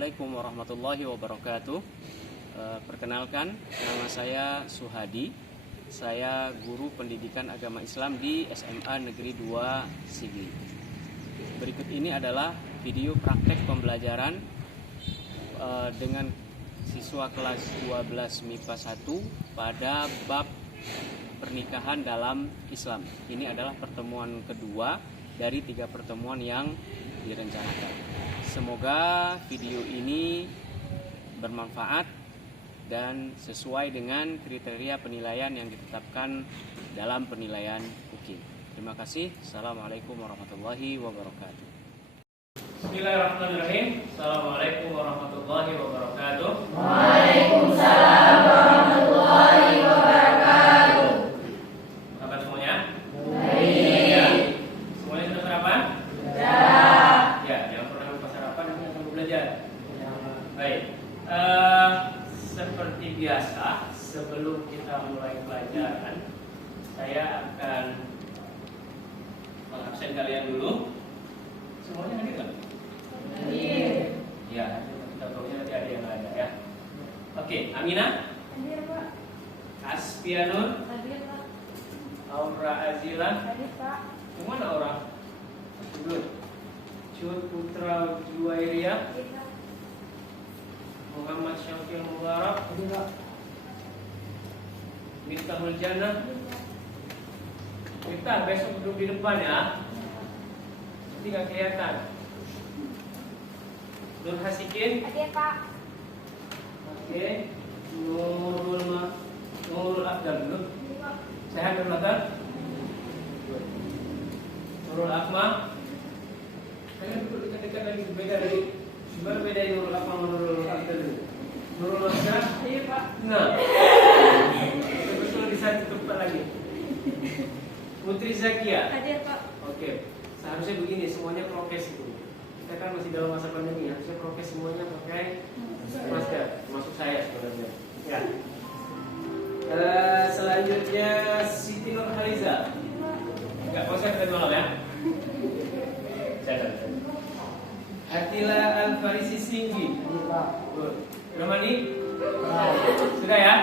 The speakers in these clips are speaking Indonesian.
Assalamualaikum warahmatullahi wabarakatuh. Perkenalkan, nama saya Suhadi. Saya guru pendidikan agama Islam di SMA Negeri 2 Sigli. Berikut ini adalah video praktek pembelajaran dengan siswa kelas 12 MIPA 1 pada bab pernikahan dalam Islam. Ini adalah pertemuan kedua dari 3 pertemuan yang direncanakan. Semoga video ini bermanfaat dan sesuai dengan kriteria penilaian yang ditetapkan dalam penilaian UKIM. Terima kasih. Assalamualaikum warahmatullahi wabarakatuh. Bismillahirrahmanirrahim. Assalamualaikum warahmatullahi wabarakatuh. Waalaikumsalam warahmatullahi wabarakatuh. Apa kabar semuanya? Baik. Ya. Semuanya sudah sarapan? Sudah. Ya, jangan pernah lupa sarapan nanti akan belajar. Baik. Seperti biasa, sebelum kita mulai pelajaran, saya akan mengabsen kalian dulu. Semuanya hadir kan? Hadir. Ya, kita tahunya nanti ada yang ada ya. Oke, Aminah, Hadir, Pak. Aspianun, Hadir, Pak. Aura Azila, Hadir, Pak. kemana orang? Good. Cut Putra Juwairia, Hadir, Pak. Muhammad Syafil Mubarak, Hadir, Pak. Miftahul Jannah. Hadir, Pak. Miftah besok duduk di depan ya. Nanti nggak kelihatan. Nur Hasikin, Hadir, Pak. oke. Nurul Abdal dulu. Hadir, Pak. Sehat Nurul Abdal? Nurul Akma. Kalian duduk dekat-dekat lagi, beda dari gimana beda Nurul Akma sama Nurul Abdal dulu? Nurul Abdal? Hadir, Pak. Nah, betul di satu tempat lagi. Putri Zakia. Hadir, Pak. Oke, seharusnya begini, semuanya prokes itu. Kita kan masih dalam masa pandemi, harusnya prokes semuanya pakai masker, termasuk saya sebenarnya. Ya. Selanjutnya Siti Nurhaliza. Enggak konsen tadi malam ya. Catat. Atila Al-Farisi Singgi. Good. Sudah mandi? Sudah ya?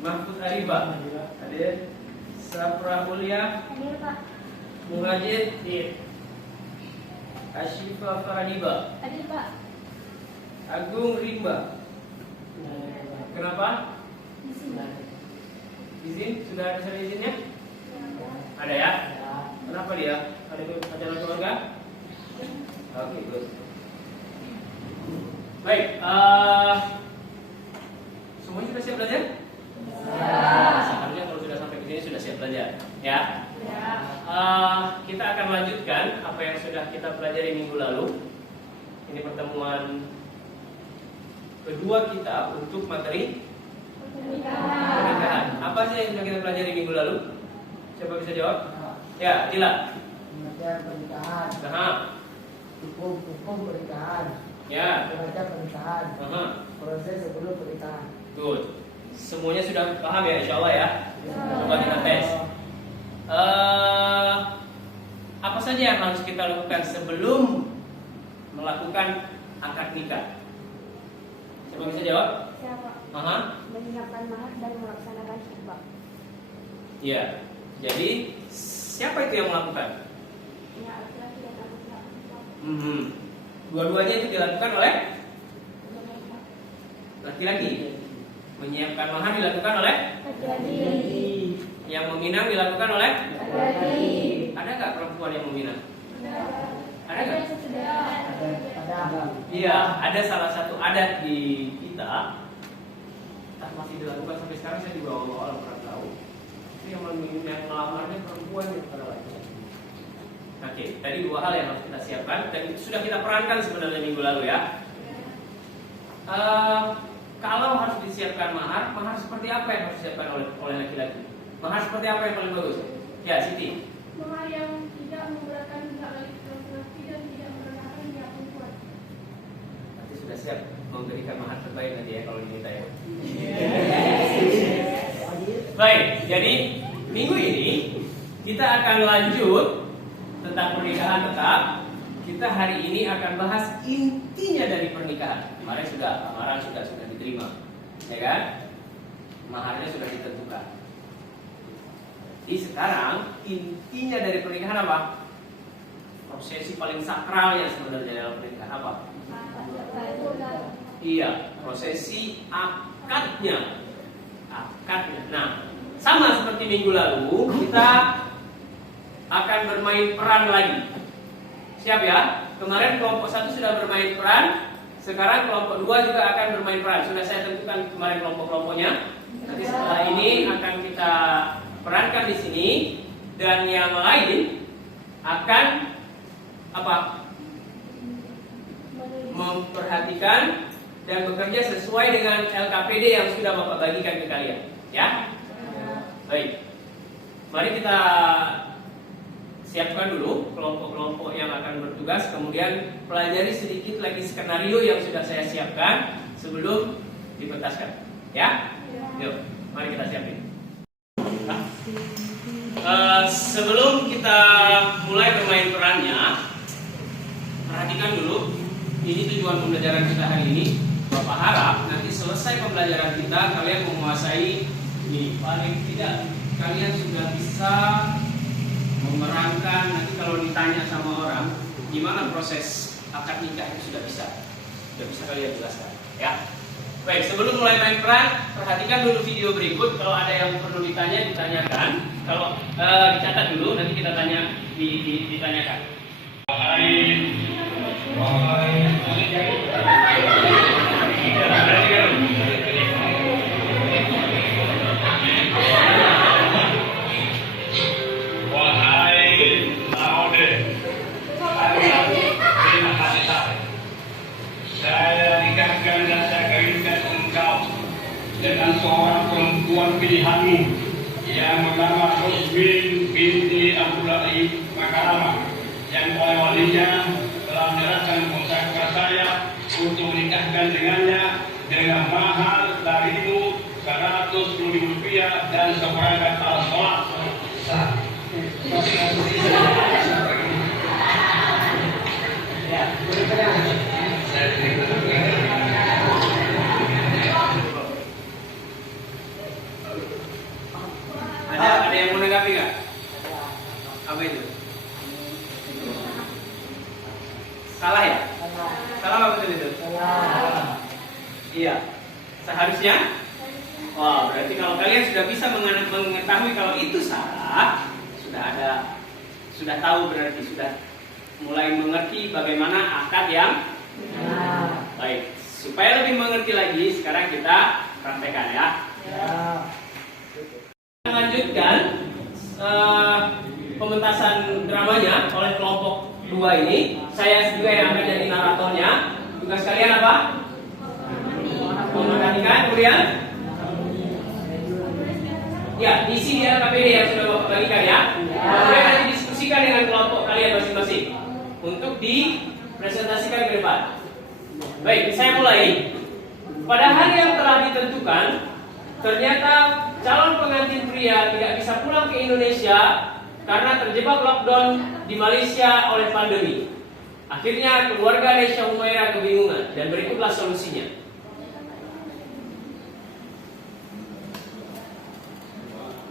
Mahfud Ariba. Hadir. Safra Mulia. Hadir, Pak. Muhajir. Ashifa Faraniba. Hadir, Pak. Agung Rimba. Kenapa? Di sini. Izin? Sudah ada surat izinnya? Ada ya? Kenapa dia? Ada ajaran keluarga? Oke, good. Baik, semuanya sudah siap belajar? Seharusnya kalau sudah sampai ke sini sudah siap belajar, ya? Ya. Kita akan lanjutkan apa yang sudah kita pelajari minggu lalu. Ini pertemuan kedua kita untuk materi pernikahan. Apa sih yang sudah kita pelajari minggu lalu? Siapa bisa jawab? Ya, Tila. Pengertian pernikahan, Nah, hukum pernikahan, ya. pengertian pernikahan, Aha. proses sebelum pernikahan. Good. Semuanya sudah paham ya, insya Allah ya. Coba kita tes. Apa saja yang harus kita lakukan sebelum melakukan akad nikah? Siapa bisa jawab? Siapa? Aha. Menyiapkan mahar dan melaksanakan khutbah. Iya. Jadi siapa itu yang melakukan? Ya, laki-laki dan anak-anak. Dua-duanya itu dilakukan oleh laki-laki. Menyiapkan mahar dilakukan oleh Laki-laki. yang meminang dilakukan oleh. Laki-laki. Ada nggak perempuan yang meminang? Ada nggak? Ada Iya, ada salah satu adat di kita. Entah masih dilakukan sampai sekarang, saya juga awal pernah tahu. Itu yang melamarnya perempuan yang pada laki-laki. Oke, tadi 2 hal yang harus kita siapkan dan itu sudah kita perankan sebenarnya minggu lalu ya. Kalau harus disiapkan mahar seperti apa yang harus disiapkan oleh laki-laki? Mahar seperti apa yang paling bagus? Ya, Siti. Mahar yang tidak memberatkan pihak laki-laki dan tidak merendahkan pihak perempuan. Nanti sudah siap memberikan mahar terbaik nanti ya kalau diminta ya. Baik, jadi minggu ini kita akan lanjut tentang pernikahan tetap. kita hari ini akan bahas intinya dari pernikahan. Kemarin sudah lamaran sudah diterima, ya kan? Maharnya sudah ditentukan. Jadi sekarang intinya dari pernikahan apa? Prosesi paling sakral yang sebenarnya dalam pernikahan apa? Iya, prosesi akadnya. Akadnya. Nah, sama seperti minggu lalu, kita akan bermain peran lagi. Siap ya? Kemarin kelompok 1 sudah bermain peran, sekarang kelompok 2 juga akan bermain peran. Sudah saya tentukan kemarin kelompok-kelompoknya. Nanti setelah ini akan kita perankan di sini, dan yang lain akan apa? Memperhatikan dan bekerja sesuai dengan LKPD yang sudah Bapak bagikan ke kalian, ya? Baik. Mari kita siapkan dulu kelompok-kelompok yang akan bertugas, kemudian pelajari sedikit lagi skenario yang sudah saya siapkan sebelum dipentaskan, ya? Yuk, mari kita siapin. Sebelum kita mulai bermain perannya, perhatikan dulu. Ini tujuan pembelajaran kita hari ini. Bapak harap nanti selesai pembelajaran kita, kalian menguasai ini. Paling tidak kalian sudah bisa memerankan. Nanti kalau ditanya sama orang, gimana proses akad nikah itu sudah bisa kalian jelaskan, ya. Baik, sebelum mulai main peran, perhatikan dulu video berikut. Kalau ada yang perlu ditanya, ditanyakan. Kalau dicatat dulu, nanti kita tanya, ditanyakan. Dengan seorang perempuan pilihanmu yang bernama Rosmin binti Abdullahi Makarama, yang oleh walinya telah menyerahkan kontrak kepada saya untuk menikahkan dengannya dengan mahar darimu 100.000 rupiah dan seperangkat alat sholat. Ada yang mau menanggapi nggak? Apa itu? Salah ya? Salah apa betul itu? Iya. Seharusnya? Wah, berarti kalau kalian sudah bisa mengetahui kalau itu salah, sudah tahu, berarti sudah mulai mengerti bagaimana akad yang baik. Supaya lebih mengerti lagi, sekarang kita praktekkan ya. Lanjutkan pementasan dramanya oleh kelompok 2 ini. Saya juga yang akan jadi naratornya. Tugas kalian apa? Memperhatikan, kemudian ya, isi di LKPD yang sudah Bapak bagikan ya. Kemudian nanti diskusikan dengan kelompok kalian masing-masing untuk dipresentasikan ke depan. Baik, saya mulai. Pada hari yang telah ditentukan, ternyata calon pengantin pria tidak bisa pulang ke Indonesia karena terjebak lockdown di Malaysia oleh pandemi. Akhirnya keluarga Nesya Humaira kebingungan, dan berikutlah solusinya.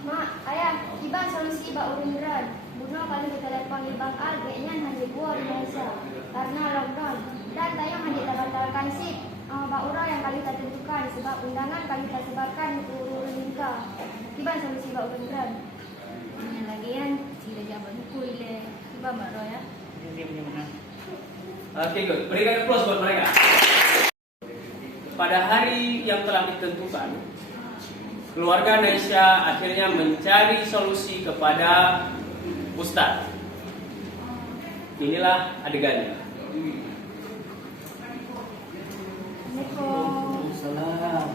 Mak, ayah, iba solusi Pak Urindran. Bunuh kali kita panggil Bang Al, kayaknya hanya gua di Malaysia karena lockdown. Dan tayang hanya batalkan sih. Pak Ura yang kali kita tentukan sebab undangan kali kita sebarkan untuk nikah. Iba solusi Pak Urindran. Yang lagian sila jabat buku ile. Iba Mbak Roy ya. Oke, good. Berikan applause buat mereka. Pada hari yang telah ditentukan, keluarga Nesya akhirnya mencari solusi kepada Ustadz. Inilah adegannya. Salam.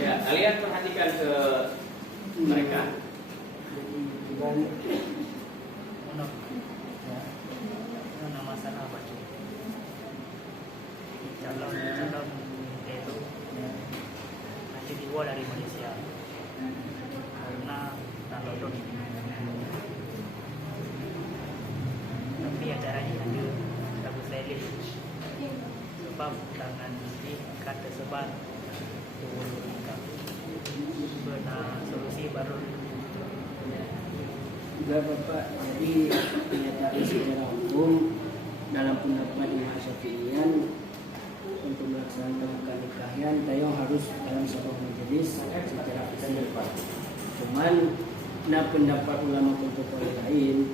Ya, kalian perhatikan ke mereka. Nama sana apa tuh? Calon itu nanti dibawa dari Malaysia karena kalau sebab dengan ikat tersebar benar solusi baru. Juga Bapak, jadi kenyataan secara hukum dalam pendapat Imam Syafi'ian untuk melaksanakan akad nikahan tayo harus dalam sebuah majelis secara fisik. Cuman pendapat ulama kontemporer lain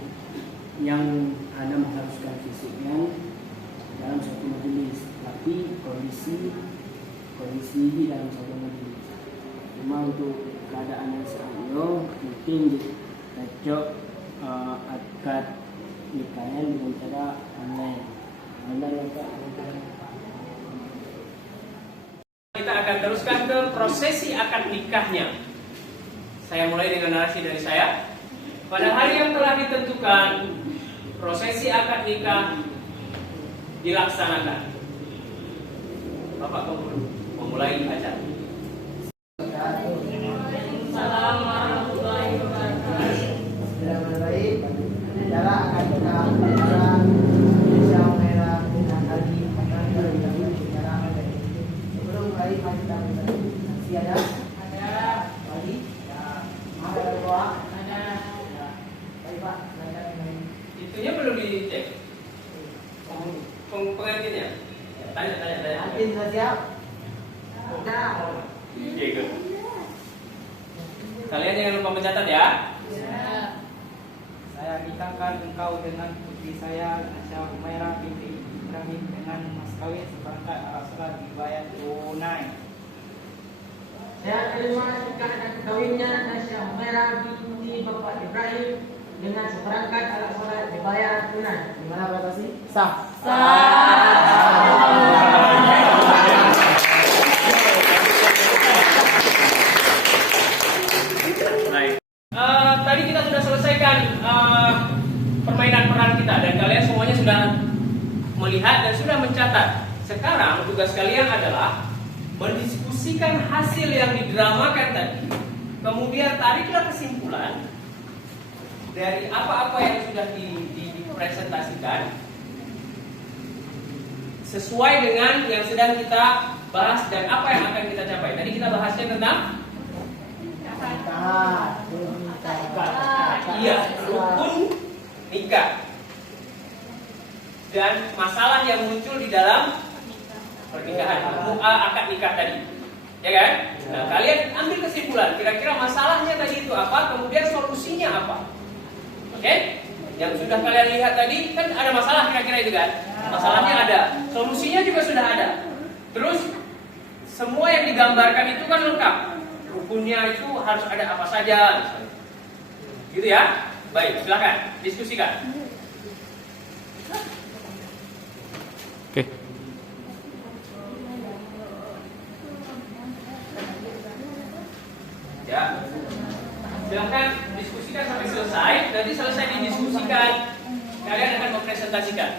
yang ada mengharuskan fisiknya dalam satu majelis, tapi kondisi di dalam satu majelis. Cuma untuk keadaan yang seandainya mungkin cocok akad nikahan dengan cara online. Kita akan teruskan ke prosesi akad nikahnya. Saya mulai dengan narasi dari saya. Pada hari yang telah ditentukan, prosesi akad nikah dilaksanakan. Bapak memulai acara. Assalamualaikum warahmatullahi wabarakatuh. Bismillahirrahmanirrahim. Adalah akan kita bicara Indonesia Merah dengan Ali bicara sebelum hari kita masih ada Ali ada doa ada baik Pak Itunya belum dicek. Pengantinnya. Tanya. Akin sudah siap? Sudah. Oke. Kalian jangan lupa mencatat ya. Saya nikahkan engkau dengan putri saya Nasya Humairah binti Ibrahim dengan mas kawin seperangkat alat sholat dibayar tunai. Saya terima nikah dan kawinnya Nasya Humairah binti Bapak Ibrahim dengan seperangkat alat sholat dibayar tunai. Gimana Pak Tasi? Sah. Baik. Tadi kita sudah selesaikan permainan peran kita dan kalian semuanya sudah melihat dan sudah mencatat. Sekarang tugas kalian adalah mendiskusikan hasil yang didramakan tadi. Kemudian tariklah kesimpulan dari apa-apa yang sudah dipresentasikan sesuai dengan yang sedang kita bahas dan apa yang akan kita capai. Tadi kita bahasnya tentang rukun nikah dan masalah yang muncul di dalam pernikahan, akad nikah tadi, ya kan? Nah, kalian ambil kesimpulan. Kira-kira masalahnya tadi itu apa? Kemudian solusinya apa? Oke? Yang sudah kalian lihat tadi kan ada masalah kira-kira itu kan? Masalahnya ada, solusinya juga sudah ada. Terus semua yang digambarkan itu kan lengkap. Rukunnya itu harus ada apa saja, misalnya. Gitu ya? Baik, silakan diskusikan. Oke. Ya. Silakan diskusikan sampai selesai. Nanti selesai didiskusikan, kalian akan mempresentasikan.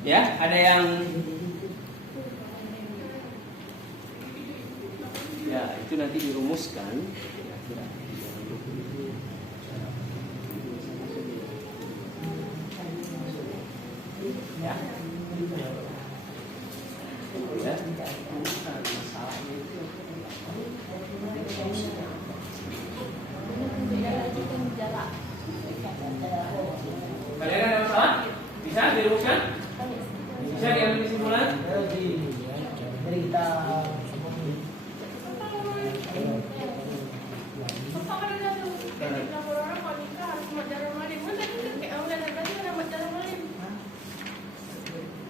Ya, ada yang ya itu nanti dirumuskan. Ya. Ya. Masalahnya itu. Kalian ada masalah? Bisa dirumuskan? Bisa diambil kesimpulan? Jadi kita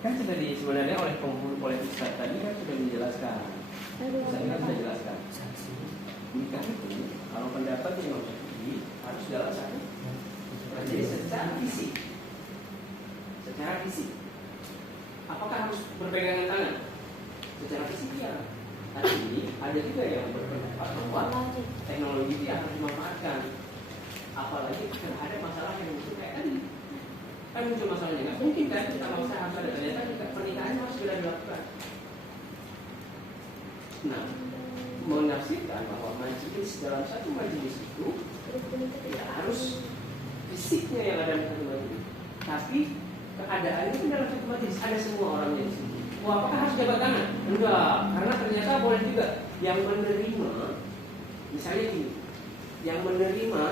Kan sudah sebenarnya oleh Ustaz tadi kan sudah dijelaskan. Saya kan sudah jelaskan. Nikah itu kalau pendapat Imam Syafi'i harus dalam satu. Jadi secara fisik. Secara fisik. Apakah harus berpegangan tangan? Secara fisik ya. Tapi ada juga yang berpendapat bahwa teknologi itu yang harus dimanfaatkan. Apalagi kan ada masalah yang muncul kayak tadi. Kan muncul masalahnya, nggak mungkin kan kita maksa harus ada, ternyata pernikahan harus segera dilakukan. Nah, menafsirkan bahwa majelis dalam satu majelis itu tidak harus fisiknya yang ada di satu majelis, tapi keadaannya itu dalam satu majelis ada semua orangnya di situ. Wah, apakah harus jabat tangan? Enggak, karena ternyata boleh juga yang menerima, misalnya ini, yang menerima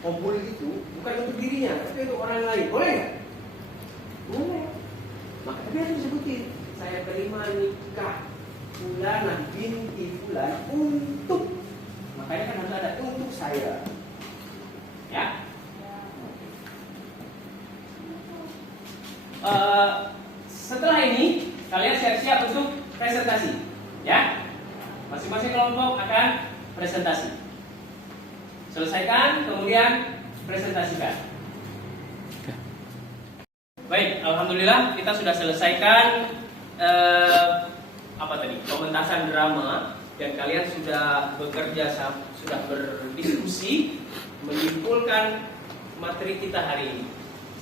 kumpul itu bukan untuk dirinya, tapi untuk orang lain. Boleh nggak? Boleh. Maka tapi harus disebutin, saya terima nikah Fulanah binti Fulan untuk, makanya kan harus ada untuk saya. Ya. Setelah ini kalian siap-siap untuk presentasi, ya. Masing-masing kelompok akan presentasi. Selesaikan, kemudian presentasikan. Baik, alhamdulillah kita sudah selesaikan pementasan drama dan kalian sudah bekerja, sudah berdiskusi, menyimpulkan materi kita hari ini.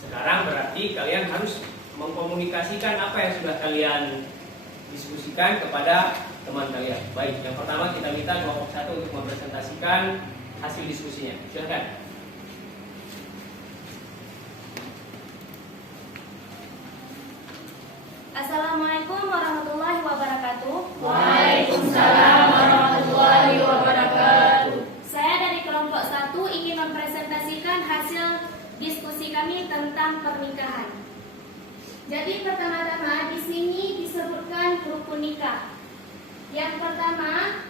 Sekarang berarti kalian harus mengkomunikasikan apa yang sudah kalian diskusikan kepada teman kalian. Baik, yang pertama kita minta kelompok 1 untuk mempresentasikan hasil diskusinya. Silakan. Assalamualaikum warahmatullahi wabarakatuh. Waalaikumsalam warahmatullahi wabarakatuh. Saya dari kelompok 1 ingin mempresentasikan hasil diskusi kami tentang pernikahan. Jadi pertama-tama di sini disebutkan rukun nikah. Yang pertama,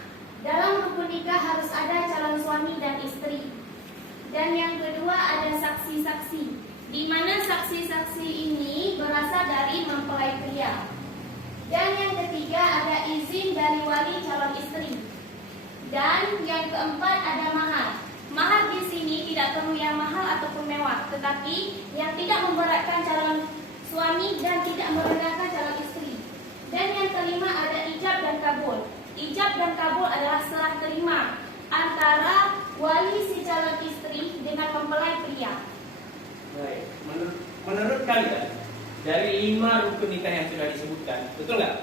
dalam rukun nikah harus ada calon suami dan istri. Dan yang kedua ada saksi-saksi, di mana saksi-saksi ini berasal dari mempelai pria. Dan yang ketiga ada izin dari wali calon istri. Dan yang keempat ada mahar. Mahar di sini tidak perlu yang mahal ataupun mewah, tetapi yang tidak memberatkan calon suami dan tidak merendahkan calon istri. Dan yang kelima ada ijab dan kabul. Ijab dan kabul adalah serah terima antara wali si calon istri dengan mempelai pria. Baik, menurut kalian dari 5 rukun nikah yang sudah disebutkan, betul nggak?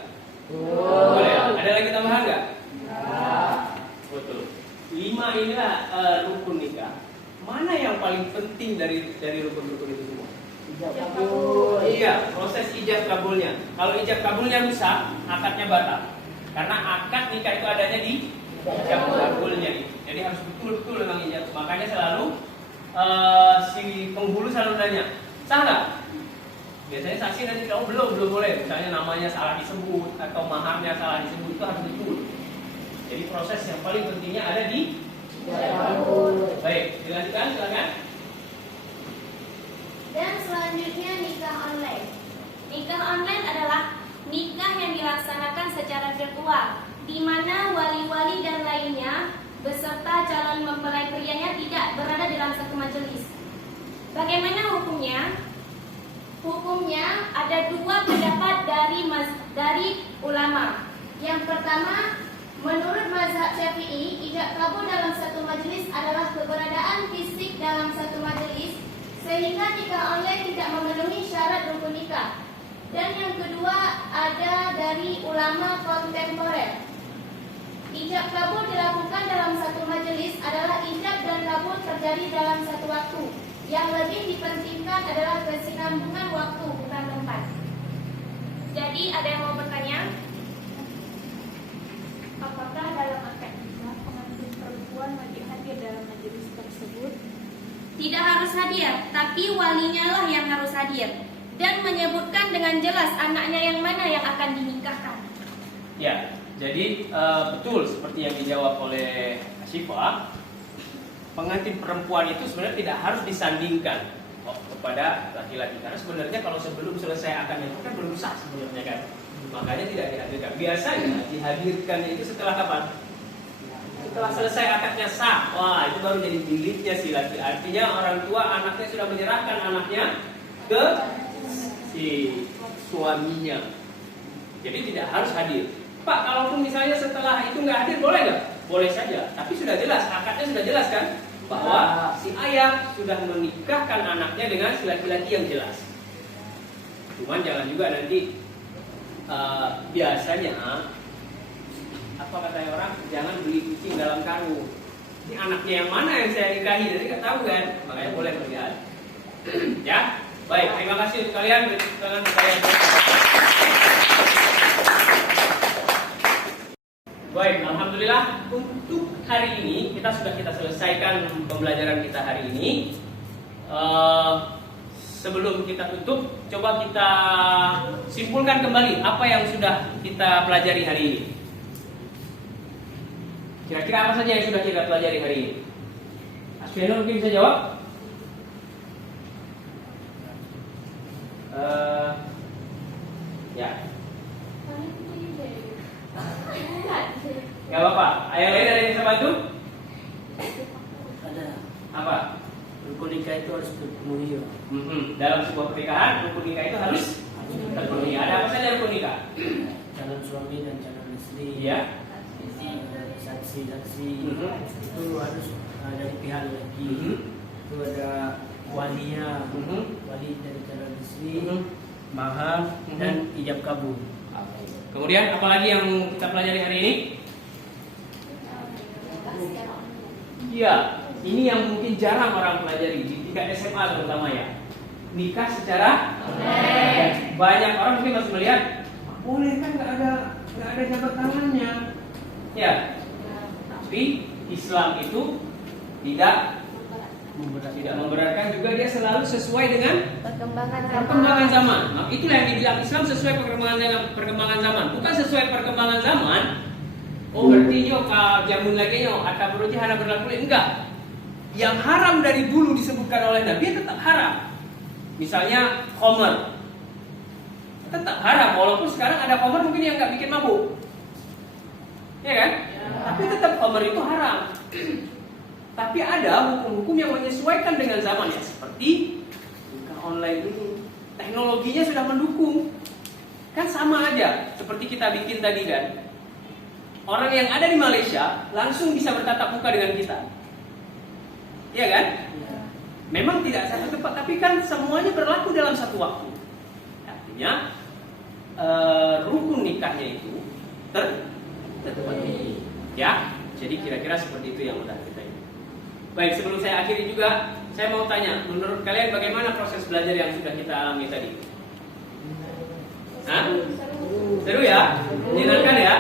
Betul ya? Ada lagi tambahan nggak? Ya. Betul. 5 inilah rukun nikah. Mana yang paling penting dari rukun-rukun itu semua? Ijab kabul. Iya, proses ijab kabulnya. Kalau ijab kabulnya rusak, akadnya batal. Karena akad nikah itu adanya di ijab kabulnya. Jadi harus betul-betul memang ijab. Makanya selalu si penghulu selalu nanya, sah nggak? Biasanya saksi nanti kalau belum boleh. Misalnya namanya salah disebut atau maharnya salah disebut, itu harus betul. Jadi proses yang paling pentingnya ada di ijab kabul. Baik, dilanjutkan, silakan. Dan selanjutnya nikah online. Nikah online adalah nikah yang dilaksanakan secara virtual, di mana wali-wali dan lainnya beserta calon mempelai prianya tidak berada dalam satu majelis. Bagaimana hukumnya? Hukumnya ada 2 pendapat dari ulama. Yang pertama, menurut mazhab Syafi'i, ijab kabul dalam satu majelis adalah keberadaan fisik dalam satu majelis, sehingga nikah online tidak memenuhi syarat rukun nikah. Dan yang kedua ada dari ulama kontemporer. Ijab kabul dilakukan dalam satu majelis adalah ijab dan kabul terjadi dalam satu waktu. Yang lebih dipentingkan adalah kesinambungan waktu, bukan tempat. Jadi ada yang mau bertanya? Apakah dalam akad nikah pengantin perempuan wajib hadir dalam majelis tersebut? Tidak harus hadir, tapi walinya lah yang harus hadir dan menyebutkan dengan jelas anaknya yang mana yang akan dinikahkan. Ya, jadi betul seperti yang dijawab oleh Syifa, pengantin perempuan itu sebenarnya tidak harus disandingkan kepada laki-laki, karena sebenarnya kalau sebelum selesai akad nikah kan belum sah sebenarnya kan, makanya tidak dihadirkan. Biasanya dihadirkan itu setelah kapan? Setelah selesai akadnya sah, wah itu baru jadi miliknya si laki. Artinya orang tua anaknya sudah menyerahkan anaknya ke si suaminya. Jadi tidak harus hadir. Pak, kalaupun misalnya misalnya setelah itu nggak hadir, boleh nggak? Boleh saja. Tapi sudah jelas, akadnya sudah jelas kan? Bahwa si ayah sudah menikahkan anaknya dengan si laki-laki yang jelas. Cuman jangan juga nanti biasanya apa katanya orang, jangan beli kucing dalam karung. Ini anaknya yang mana yang saya nikahi, jadi nggak tahu kan? Makanya boleh melihat. Ya, baik. Terima kasih untuk kalian. Dengan saya. Baik, alhamdulillah untuk hari ini kita selesaikan pembelajaran kita hari ini. Sebelum kita tutup, coba kita simpulkan kembali apa yang sudah kita pelajari hari ini. Kira-kira apa saja yang sudah kita pelajari hari ini? Asfiano mungkin bisa jawab? Ya. Gak apa-apa. Yang lain ada yang bisa bantu? Ada. Apa? Rukun nikah itu harus terpenuhi. Dalam sebuah pernikahan, rukun nikah itu harus terpenuhi. Ada apa saja rukun nikah? Calon suami dan calon istri. Iya. Saksi-saksi itu harus dari pihak laki. Itu ada walinya, wali dari calon istri, mahar dan ijab kabul. Kemudian apalagi yang kita pelajari hari ini? Iya, ini yang mungkin jarang orang pelajari di tingkat SMA terutama ya. Nikah secara banyak orang mungkin masih melihat boleh kan nggak ada jabat tangannya. Ya. Tapi Islam itu tidak memberatkan, juga dia selalu sesuai dengan perkembangan zaman. Nah, itulah yang dibilang Islam sesuai perkembangan zaman, bukan sesuai perkembangan zaman. Oh berarti jamun lagi atau beruji hana berlaku, enggak. Yang haram dari dulu disebutkan oleh Nabi tetap haram. Misalnya khamr tetap haram, walaupun sekarang ada khamr mungkin yang nggak bikin mabuk, ya kan? Tapi tetap khamr itu haram. Tapi ada hukum-hukum yang menyesuaikan dengan zaman ya, seperti nikah online ini. Teknologinya sudah mendukung. Kan sama aja seperti kita bikin tadi kan. Orang yang ada di Malaysia langsung bisa bertatap muka dengan kita. Iya kan? Memang tidak satu tempat, tapi kan semuanya berlaku dalam satu waktu. Artinya rukun nikahnya itu terpenuhi. Ya, jadi kira-kira seperti itu yang udah kita ini. Baik, sebelum saya akhiri juga, saya mau tanya, menurut kalian bagaimana proses belajar yang sudah kita alami tadi? Hah? Seru ya? Menyenangkan ya?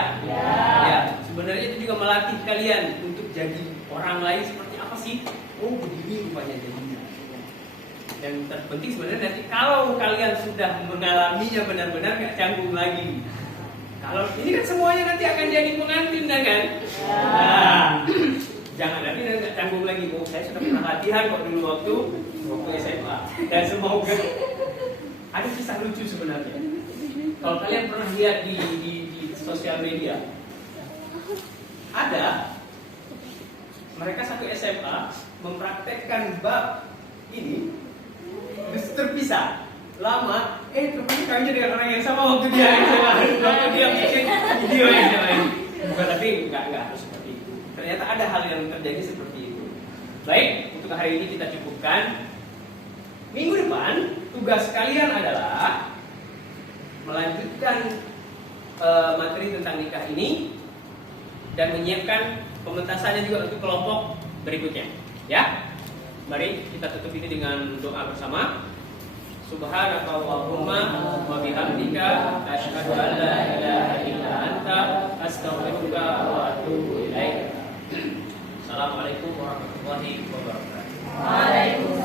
Ya. Sebenarnya itu juga melatih kalian untuk jadi orang lain seperti apa sih? Oh, begini rupanya jadinya. Dan terpenting sebenarnya nanti kalau kalian sudah mengalaminya benar-benar gak canggung lagi. Kalau ini kan semuanya nanti akan jadi pengantin kan? Nah, jangan nanti nggak canggung lagi. Oh, saya sudah pernah latihan kok dulu waktu SMA. Dan semoga ada kisah lucu sebenarnya. Kalau kalian pernah lihat di sosial media, ada mereka satu SMA mempraktekkan bab ini terpisah. Lama, ternyata kami dengan orang yang sama waktu dia bikin video yang lain. Bukan, tapi nggak harus seperti itu. Ternyata ada hal yang terjadi seperti itu. Baik, untuk hari ini kita cukupkan. Minggu depan tugas kalian adalah melanjutkan materi tentang nikah ini dan menyiapkan pementasannya juga untuk kelompok berikutnya. Ya, mari kita tutup ini dengan doa bersama. Subhanakallahumma wa bihamdika asyhadu an la ilaha illa anta astaghfiruka wa atubu ilaik. Assalamualaikum warahmatullahi wabarakatuh. Waalaikumsalam.